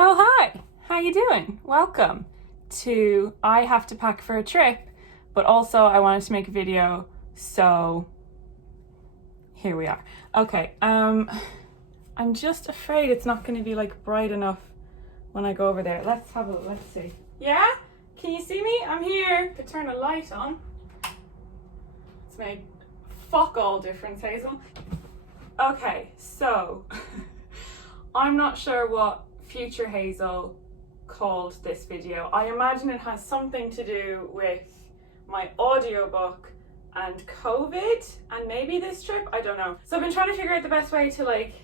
Oh, hi. How you doing? Welcome to I have to pack for a trip, but also I wanted to make a video, so here we are. Okay, I'm just afraid it's not going to be like bright enough when I go over there. Let's see. Yeah? Can you see me? I'm here. Could turn a light on. It's made fuck all difference, Hazel. Okay, so I'm not sure what future Hazel called this video. I imagine it has something to do with my audiobook and COVID and maybe this trip, I don't know. So I've been trying to figure out the best way to like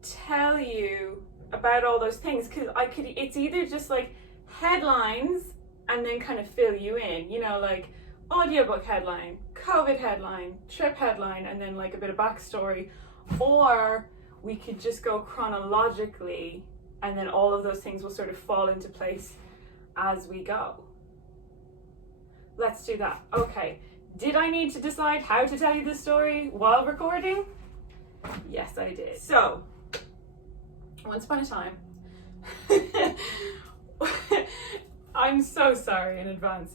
tell you about all those things, because it's either just like headlines and then kind of fill you in, you know, like audiobook headline, COVID headline, trip headline, and then like a bit of backstory, or we could just go chronologically and then all of those things will sort of fall into place as we go. Let's do that. Okay, did I need to decide how to tell you this story while recording? Yes, I did. So, once upon a time, I'm so sorry in advance.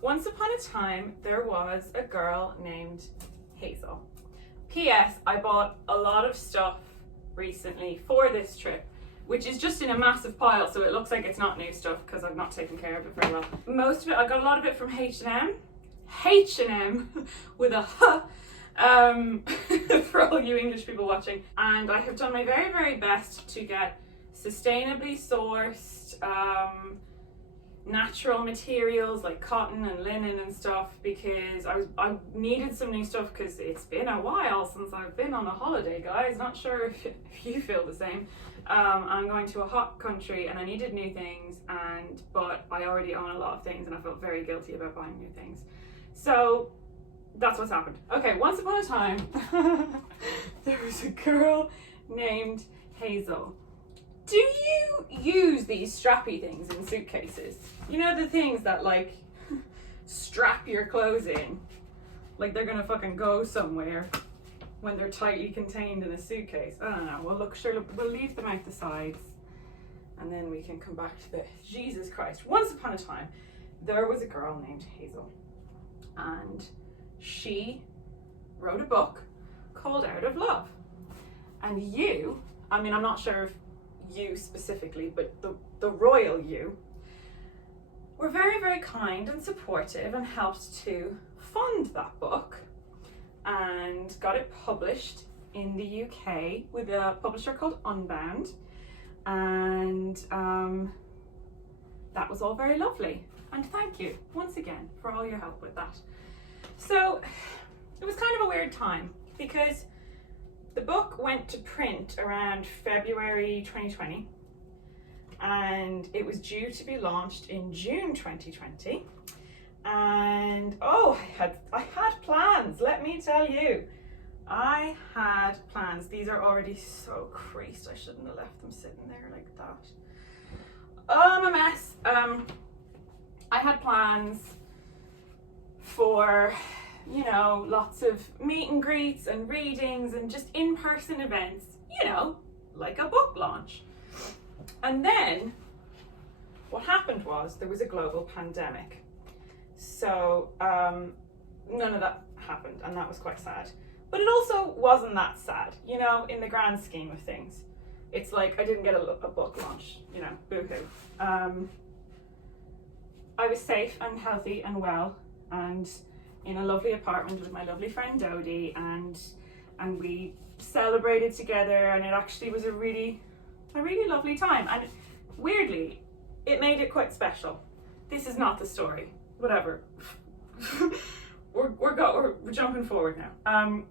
Once upon a time, there was a girl named Hazel. P.S. I bought a lot of stuff recently for this trip, which is just in a massive pile, so it looks like it's not new stuff because I've not taken care of it very well. Most of it, I got a lot of it from H&M. H&M with a H, for all you English people watching. And I have done my very, very best to get sustainably sourced, natural materials like cotton and linen and stuff, because I needed some new stuff because it's been a while since I've been on a holiday, guys. Not sure if you feel the same. I'm going to a hot country and I needed new things, but I already own a lot of things and I felt very guilty about buying new things. So that's what's happened. Okay, once upon a time, there was a girl named Hazel. Do you use these strappy things in suitcases? You know, the things that like strap your clothes in, like they're gonna fucking go somewhere when they're tightly contained in a suitcase. I don't know. Well, look, sure, we'll leave them out the sides and then we can come back to this. Jesus Christ. Once upon a time, there was a girl named Hazel, and she wrote a book called Out of Love. And you, I mean, I'm not sure if you specifically, but the royal you, were very, very kind and supportive and helped to fund that book and got it published in the UK with a publisher called Unbound, and that was all very lovely, and thank you once again for all your help with that. So it was kind of a weird time because the book went to print around February 2020 and it was due to be launched in June 2020. And I had plans, let me tell you. I had plans. These are already so creased. I shouldn't have left them sitting there like that. I'm a mess. I had plans for, you know, lots of meet and greets and readings and just in-person events, you know, like a book launch. And then what happened was there was a global pandemic. So none of that happened, and that was quite sad. But it also wasn't that sad, you know, in the grand scheme of things. It's like I didn't get a book launch, you know, boo-hoo. I was safe and healthy and well and in a lovely apartment with my lovely friend Dodie, and we celebrated together, and it actually was a really lovely time. And weirdly, it made it quite special. This is not the story. Whatever. we're jumping forward now.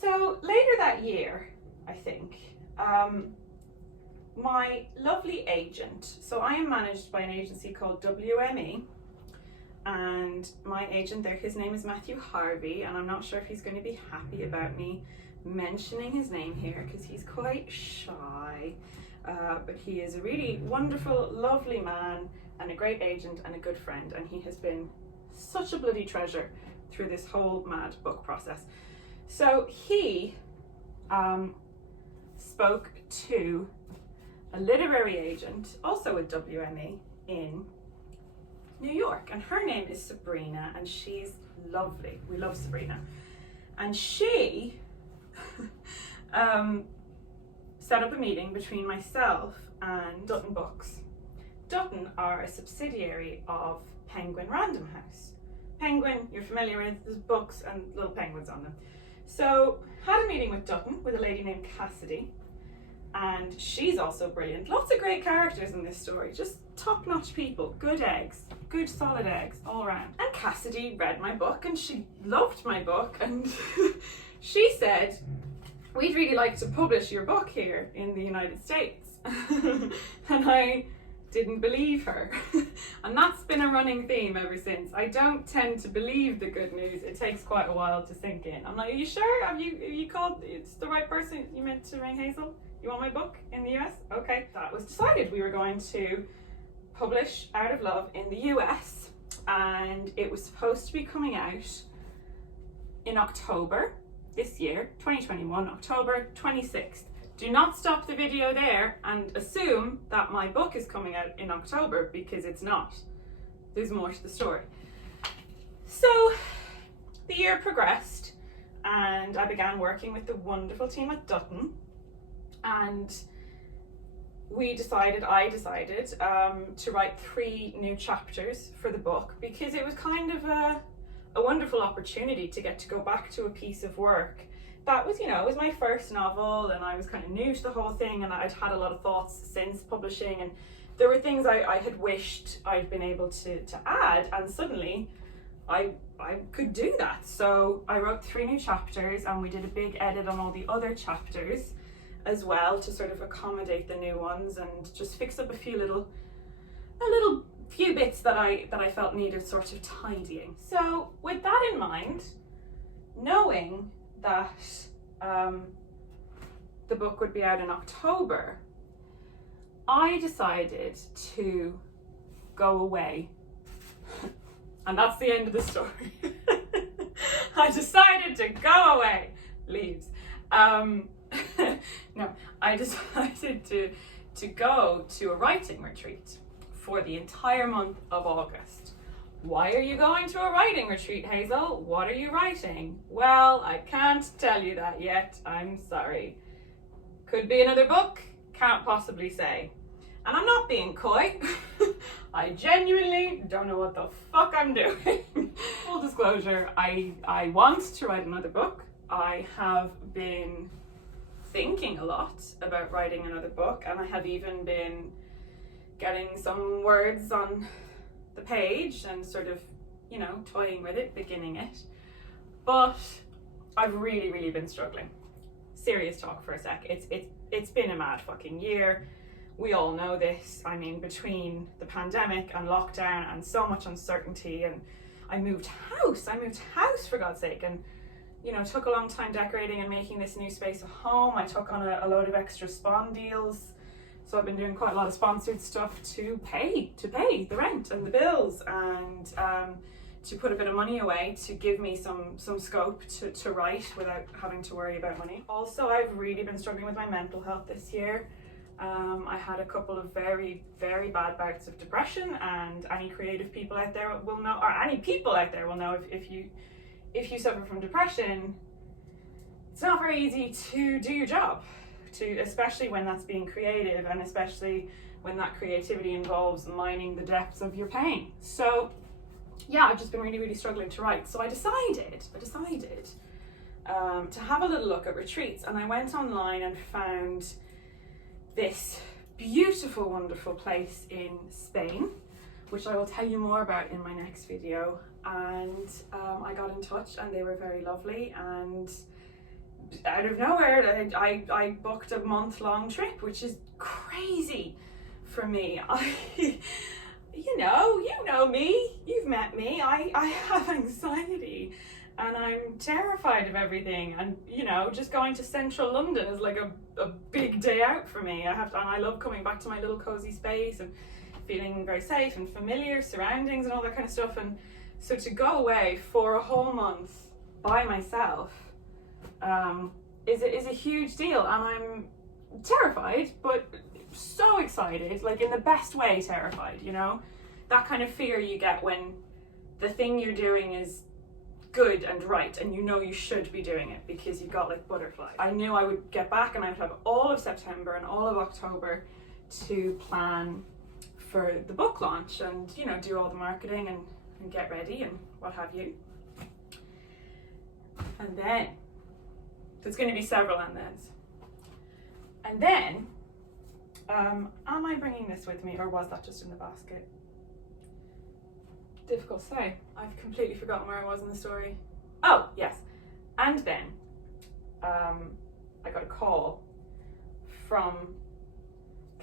So later that year, I think, my lovely agent, so I am managed by an agency called WME, and my agent there, his name is Matthew Harvey, and I'm not sure if he's going to be happy about me mentioning his name here because he's quite shy, but he is a really wonderful, lovely man and a great agent and a good friend, and he has been such a bloody treasure through this whole mad book process. So he spoke to a literary agent, also with WME, in New York, and her name is Sabrina, and she's lovely. We love Sabrina. And she set up a meeting between myself and Dutton Books. Dutton are a subsidiary of Penguin Random House. Penguin, you're familiar with, there's books and little penguins on them. So, had a meeting with Dutton with a lady named Cassidy, and she's also brilliant. Lots of great characters in this story, just top-notch people, good eggs, good solid eggs all around. And Cassidy read my book and she loved my book, and she said, we'd really like to publish your book here in the United States. And I didn't believe her. And that's been a running theme ever since. I don't tend to believe the good news. It takes quite a while to sink in. I'm like, are you sure? Have you called, it's the right person you meant to ring Hazel? You want my book in the US? Okay. That was decided. We were going to publish Out of Love in the US, and it was supposed to be coming out in October this year, 2021, October 26th. Do not stop the video there and assume that my book is coming out in October, because it's not. There's more to the story. So the year progressed and I began working with the wonderful team at Dutton, and I decided to write 3 new chapters for the book, because it was kind of a wonderful opportunity to get to go back to a piece of work that was, it was my first novel, and I was kind of new to the whole thing, and I'd had a lot of thoughts since publishing, and there were things I had wished I'd been able to add, and suddenly I could do that. So I wrote 3 new chapters, and we did a big edit on all the other chapters as well to sort of accommodate the new ones, and just fix up a few bits that I felt needed sort of tidying. So with that in mind, knowing that the book would be out in October, I decided to go away. And that's the end of the story. I decided to go away. Leaves. No, I decided to go to a writing retreat for the entire month of August. Why are you going to a writing retreat, Hazel? What are you writing? Well, I can't tell you that yet. I'm sorry. Could be another book. Can't possibly say. And I'm not being coy. I genuinely don't know what the fuck I'm doing. Full disclosure, I want to write another book. I have been thinking a lot about writing another book, and I have even been getting some words on the page and sort of, toying with it, beginning it. But I've really been struggling. Serious talk for a sec. It's been a mad fucking year. We all know this. I mean, between the pandemic and lockdown and so much uncertainty, and I moved house for God's sake, and took a long time decorating and making this new space a home. I took on a load of extra spawn deals. So I've been doing quite a lot of sponsored stuff to pay the rent and the bills, and to put a bit of money away to give me some scope to write without having to worry about money. Also, I've really been struggling with my mental health this year. I had a couple of very bad bouts of depression, and any creative people out there will know, or any people out there will know, if you suffer from depression, it's not very easy to do your job. Especially when that's being creative, and especially when that creativity involves mining the depths of your pain. So yeah, I've just been really struggling to write. So I decided to have a little look at retreats, and I went online and found this beautiful, wonderful place in Spain, which I will tell you more about in my next video. And I got in touch, and they were very lovely, and out of nowhere, I booked a month-long trip, which is crazy for me. You know me, you've met me. I have anxiety, and I'm terrified of everything. And just going to central London is like a big day out for me. And I love coming back to my little cozy space and feeling very safe and familiar surroundings and all that kind of stuff. And so to go away for a whole month by myself is a huge deal, and I'm terrified, but so excited, like in the best way terrified, you know? That kind of fear you get when the thing you're doing is good and right and you know you should be doing it because you've got like butterflies. I knew I would get back and I would have all of September and all of October to plan for the book launch and, you know, do all the marketing and get ready and what have you. And then there's going to be several and thens. And then, am I bringing this with me or was that just in the basket? Difficult to say. I've completely forgotten where I was in the story. Oh, yes. And then I got a call from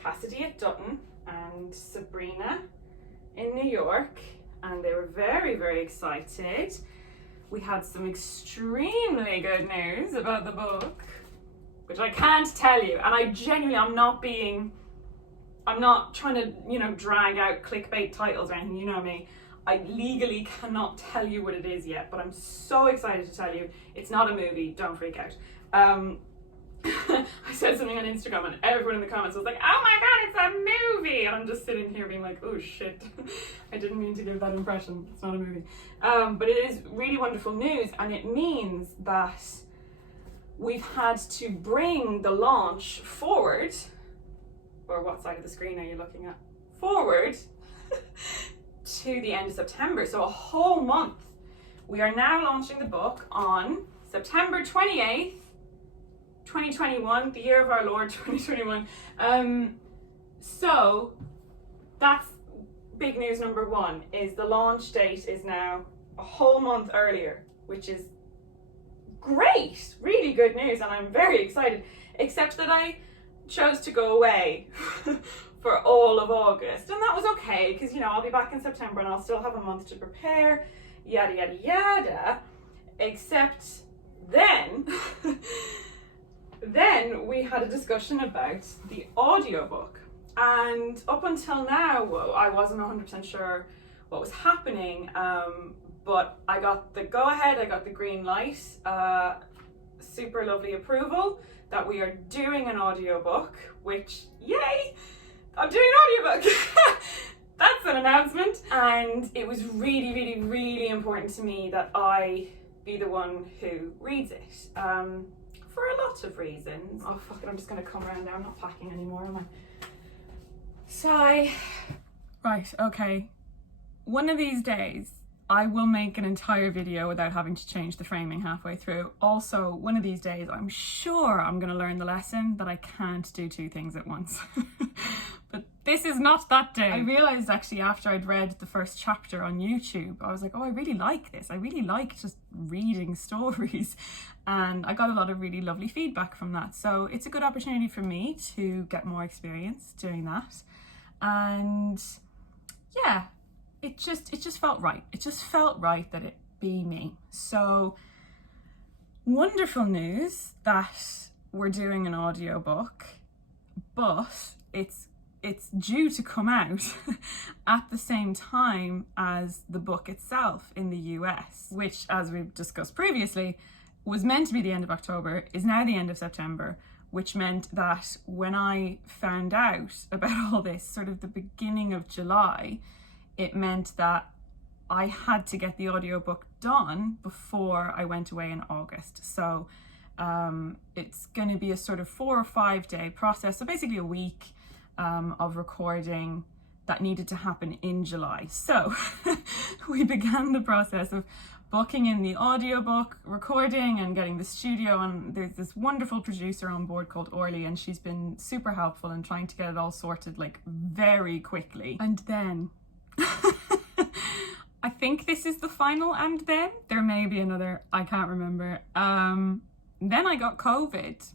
Cassidy at Dutton and Sabrina in New York, and they were very, very excited. We had some extremely good news about the book, which I can't tell you, and I genuinely, I'm not trying to, you know, drag out clickbait titles or anything, you know me. I legally cannot tell you what it is yet, but I'm so excited to tell you. It's not a movie, don't freak out. I said something on Instagram and everyone in the comments was like, oh my god, it's a movie! And I'm just sitting here being like, oh shit, I didn't mean to give that impression, it's not a movie. But it is really wonderful news, and it means that we've had to bring the launch forward, or what side of the screen are you looking at? Forward to the end of September, so a whole month. We are now launching the book on September 28th, 2021, the year of our Lord 2021. So that's big news number one, is the launch date is now a whole month earlier, which is great, really good news, and I'm very excited, except that I chose to go away for all of August, and that was okay because, you know, I'll be back in September and I'll still have a month to prepare, yada yada yada. Except then we had a discussion about the audiobook, and up until now, well, I wasn't 100% sure what was happening, but I got the go ahead, I got the green light, super lovely approval that we are doing an audiobook, which, yay, I'm doing an audiobook. That's an announcement. And it was really, really, really important to me that I be the one who reads it, for a lot of reasons. Oh fuck it, I'm just gonna come around now, I'm not packing anymore, am I? Sigh. Right, okay. One of these days, I will make an entire video without having to change the framing halfway through. Also, one of these days, I'm sure I'm going to learn the lesson that I can't do two things at once. But this is not that day. I realised actually after I'd read the first chapter on YouTube, I was like, oh, I really like this. I really like just reading stories. And I got a lot of really lovely feedback from that. So it's a good opportunity for me to get more experience doing that. And yeah, it just felt right. It just felt right that it be me. So wonderful news that we're doing an audiobook, but it's due to come out at the same time as the book itself in the US, which, as we've discussed previously, was meant to be the end of October, is now the end of September, which meant that when I found out about all this, sort of the beginning of July, it meant that I had to get the audiobook done before I went away in August. So it's going to be a sort of 4 or 5 day process, so basically a week of recording that needed to happen in July. So we began the process of booking in the audiobook, recording and getting the studio, and there's this wonderful producer on board called Orly, and she's been super helpful in trying to get it all sorted like very quickly. And then I think this is the final, and then there may be another, I can't remember. Then I got COVID,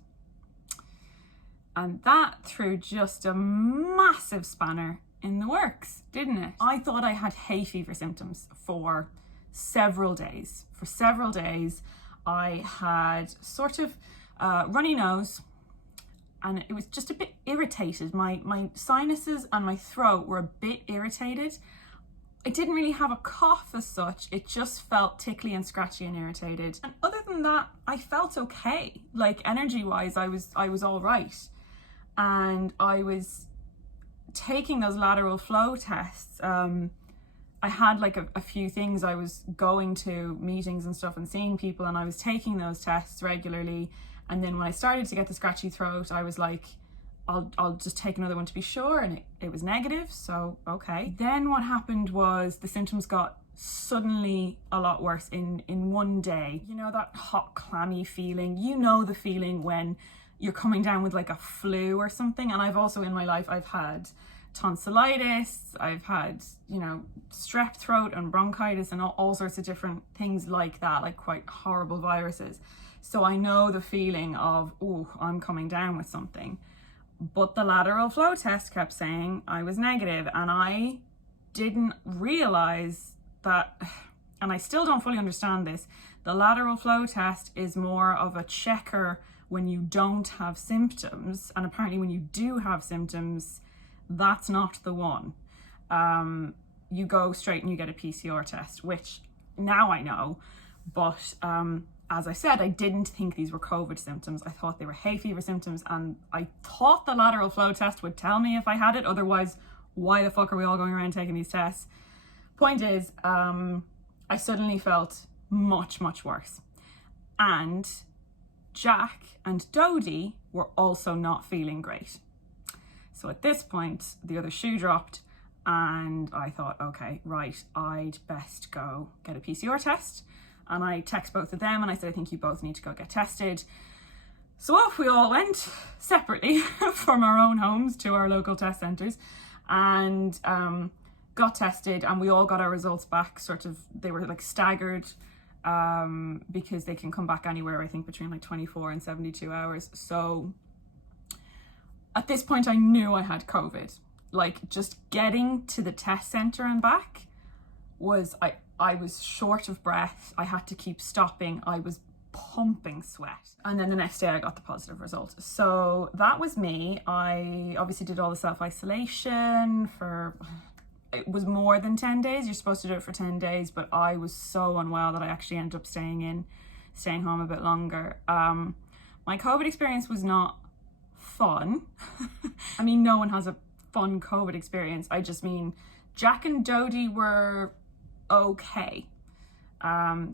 and that threw just a massive spanner in the works, didn't it? I thought I had hay fever symptoms for several days. For several days, I had sort of runny nose, and it was just a bit irritated. My sinuses and my throat were a bit irritated. I didn't really have a cough as such, it just felt tickly and scratchy and irritated. And other than that, I felt okay. Like energy wise, I was all right. and I was taking those lateral flow tests. I had like a few things. I was going to meetings and stuff and seeing people, and I was taking those tests regularly. And then when I started to get the scratchy throat, I was like, I'll just take another one to be sure, and it was negative, so okay. Then what happened was the symptoms got suddenly a lot worse in one day. You know that hot, clammy feeling? You know the feeling when you're coming down with like a flu or something. And I've also in my life, I've had tonsillitis, I've had, you know, strep throat and bronchitis and all sorts of different things like that, like quite horrible viruses. So I know the feeling of, oh, I'm coming down with something. But the lateral flow test kept saying I was negative, and I didn't realize that, and I still don't fully understand this. The lateral flow test is more of a checker when you don't have symptoms, and apparently when you do have symptoms, that's not the one. You go straight and you get a PCR test, which now I know, but as I said, I didn't think these were COVID symptoms. I thought they were hay fever symptoms, and I thought the lateral flow test would tell me if I had it. Otherwise, why the fuck are we all going around taking these tests? Point is, I suddenly felt much, much worse. And Jack and Dodie were also not feeling great. So at this point, the other shoe dropped, and I thought, okay, right, I'd best go get a PCR test. And I text both of them and I said, I think you both need to go get tested. So off we all went separately from our own homes to our local test centres, and got tested, and we all got our results back sort of, they were like staggered, because they can come back anywhere, I think between like 24 and 72 hours. So at this point I knew I had COVID. Like just getting to the test centre and back was, I was short of breath. I had to keep stopping. I was pumping sweat. And then the next day I got the positive result. So that was me. I obviously did all the self-isolation for, it was more than 10 days. You're supposed to do it for 10 days, but I was so unwell that I actually ended up staying home a bit longer. My COVID experience was not fun. I mean, no one has a fun COVID experience. I just mean Jack and Dodie were okay.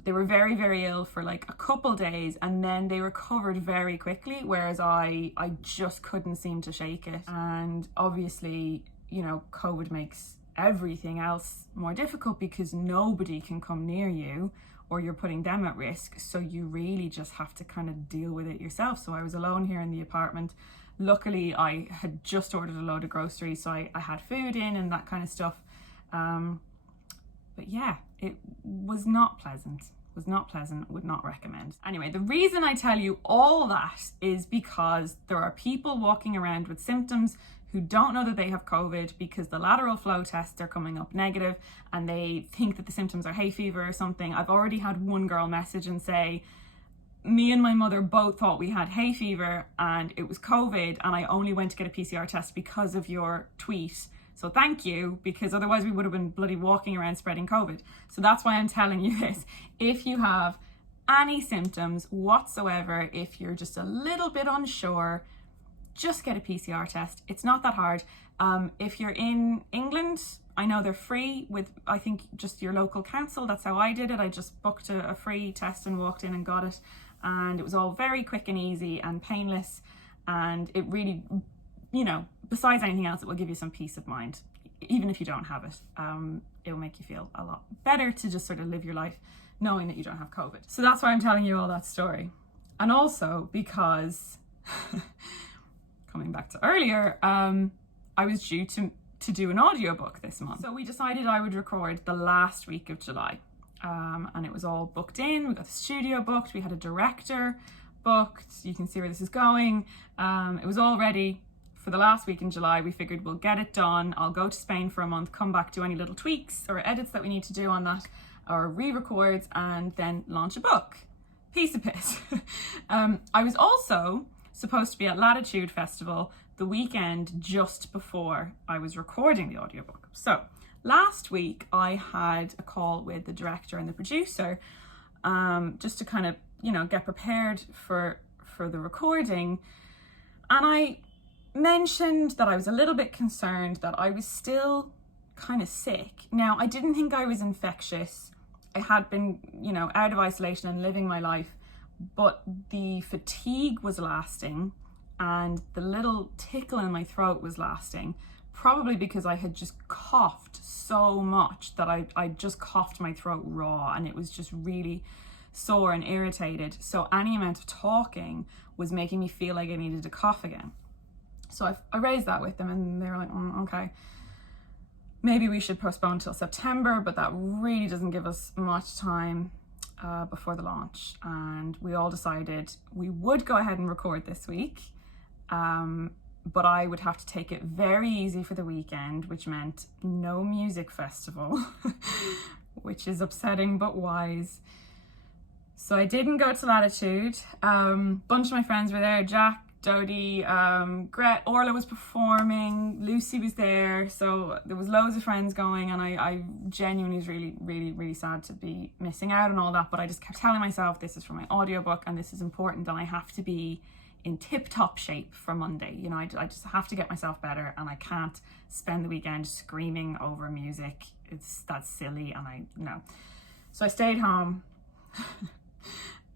They were very, very ill for like a couple days, and then they recovered very quickly, whereas I just couldn't seem to shake it. And obviously, you know, COVID makes everything else more difficult because nobody can come near you or you're putting them at risk. So you really just have to kind of deal with it yourself. So I was alone here in the apartment. Luckily, I had just ordered a load of groceries, so I had food in and that kind of stuff. But yeah, it was not pleasant. Would not recommend. Anyway, the reason I tell you all that is because there are people walking around with symptoms who don't know that they have COVID because the lateral flow tests are coming up negative and they think that the symptoms are hay fever or something. I've already had one girl message and say, me and my mother both thought we had hay fever and it was COVID, and I only went to get a PCR test because of your tweet. So thank you, because otherwise we would have been bloody walking around spreading COVID. So that's why I'm telling you this. If you have any symptoms whatsoever, if you're just a little bit unsure, just get a PCR test. It's not that hard. If you're in England, I know they're free with, I think, just your local council. That's how I did it. I just booked a free test and walked in and got it. And it was all very quick and easy and painless. And it really, you know, besides anything else, it will give you some peace of mind. Even if you don't have it, it will make you feel a lot better to just sort of live your life knowing that you don't have COVID. So that's why I'm telling you all that story. And also because, coming back to earlier, I was due to do an audiobook this month. So we decided I would record the last week of July. And it was all booked in. We got the studio booked. We had a director booked. You can see where this is going. It was all ready for the last week in July. We figured we'll get it done. I'll go to Spain for a month, come back, do any little tweaks or edits that we need to do on that, or re-records, and then launch a book. Piece of piss. I was also supposed to be at Latitude Festival the weekend just before I was recording the audiobook. So last week I had a call with the director and the producer, just to kind of, you know, get prepared for the recording. And I mentioned that I was a little bit concerned that I was still kind of sick. Now, I didn't think I was infectious. I had been, you know, out of isolation and living my life, but the fatigue was lasting and the little tickle in my throat was lasting, probably because I had just coughed so much that I just coughed my throat raw, and it was just really sore and irritated. So any amount of talking was making me feel like I needed to cough again. So I raised that with them, and they were like, okay, maybe we should postpone till September, but that really doesn't give us much time before the launch. And we all decided we would go ahead and record this week, but I would have to take it very easy for the weekend, which meant no music festival, which is upsetting but wise. So I didn't go to Latitude. Bunch of my friends were there. Jack, Dodie, Gret, Orla was performing, Lucy was there, so there was loads of friends going, and I genuinely was really sad to be missing out on all that. But I just kept telling myself, this is for my audiobook and this is important, and I have to be in tip-top shape for Monday. You know, I just have to get myself better, and I can't spend the weekend screaming over music. That's silly, and no. So I stayed home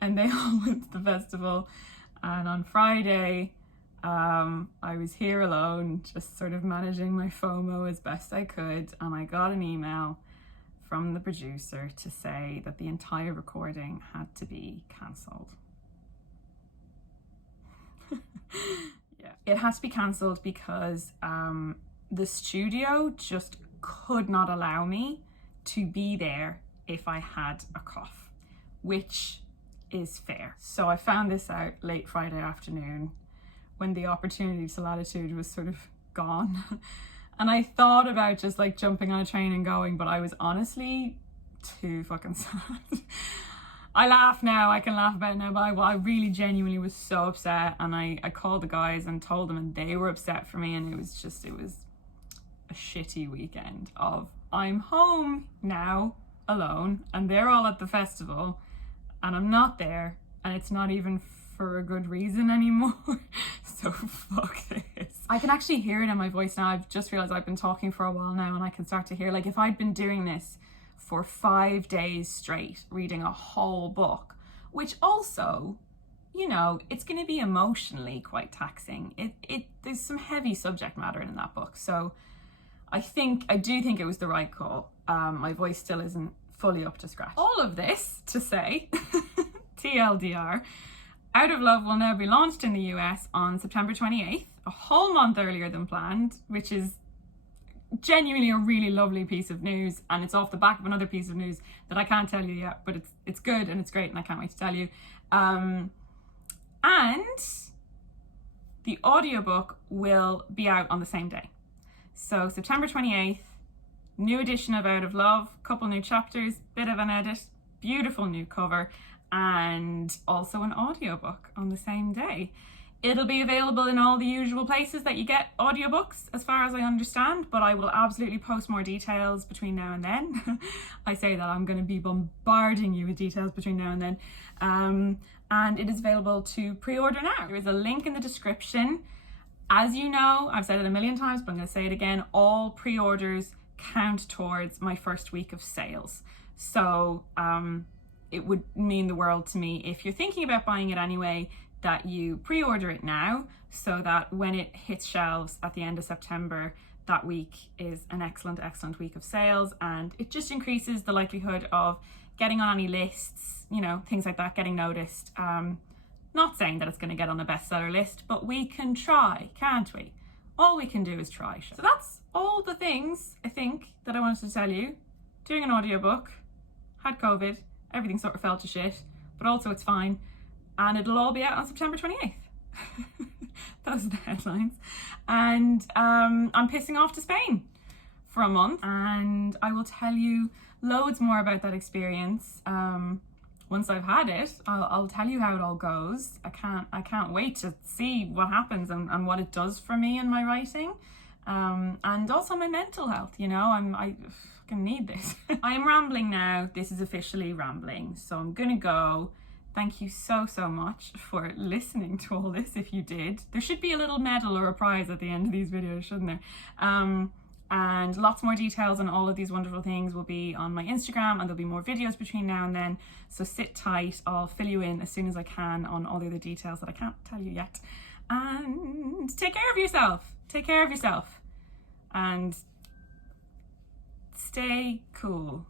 and they all went to the festival. And on Friday, I was here alone, just sort of managing my FOMO as best I could. And I got an email from the producer to say that the entire recording had to be cancelled. Yeah, it had to be cancelled because the studio just could not allow me to be there if I had a cough, which is fair. So I found this out late Friday afternoon when the opportunity to Latitude was sort of gone. And I thought about just like jumping on a train and going, but I was honestly too fucking sad. I laugh now, I can laugh about it now, but I really genuinely was so upset, and I called the guys and told them, and they were upset for me, and it was a shitty weekend of I'm home now alone and they're all at the festival and I'm not there, and it's not even for a good reason anymore. So fuck this. I can actually hear it in my voice now. I've just realized I've been talking for a while now, and I can start to hear, like, if I'd been doing this for 5 days straight, reading a whole book, which also, you know, it's going to be emotionally quite taxing. There's some heavy subject matter in that book. So I do think it was the right call. My voice still isn't fully up to scratch. All of this to say, TLDR, Out of Love will now be launched in the US on September 28th, a whole month earlier than planned, which is genuinely a really lovely piece of news, and it's off the back of another piece of news that I can't tell you yet, but it's good and it's great, and I can't wait to tell you. And the audiobook will be out on the same day. So September 28th, new edition of Out of Love, couple new chapters, bit of an edit, beautiful new cover, and also an audiobook on the same day. It'll be available in all the usual places that you get audiobooks, as far as I understand, but I will absolutely post more details between now and then. I say that I'm going to be bombarding you with details between now and then. And it is available to pre-order now. There is a link in the description. As you know, I've said it a million times, but I'm going to say it again, all pre-orders count towards my first week of sales. So it would mean the world to me if you're thinking about buying it anyway, that you pre-order it now, so that when it hits shelves at the end of September, that week is an excellent week of sales, and it just increases the likelihood of getting on any lists, you know, things like that, getting noticed. Not saying that it's going to get on a bestseller list, but we can try, can't we? All we can do is try. So that's all the things I think that I wanted to tell you. Doing an audiobook, had COVID, everything sort of fell to shit, but also it's fine. And it'll all be out on September 28th. Those are the headlines. And I'm pissing off to Spain for a month, and I will tell you loads more about that experience. Once I've had it, I'll tell you how it all goes. I can't wait to see what happens and what it does for me and my writing. And also my mental health, you know, I fucking need this. I am rambling now. This is officially rambling. So I'm gonna go. thank you so much for listening to all this. If you did, there should be a little medal or a prize at the end of these videos, shouldn't there? And lots more details on all of these wonderful things will be on my Instagram, and there'll be more videos between now and then, so sit tight. I'll fill you in as soon as I can on all the other details that I can't tell you yet. And take care of yourself, and stay cool.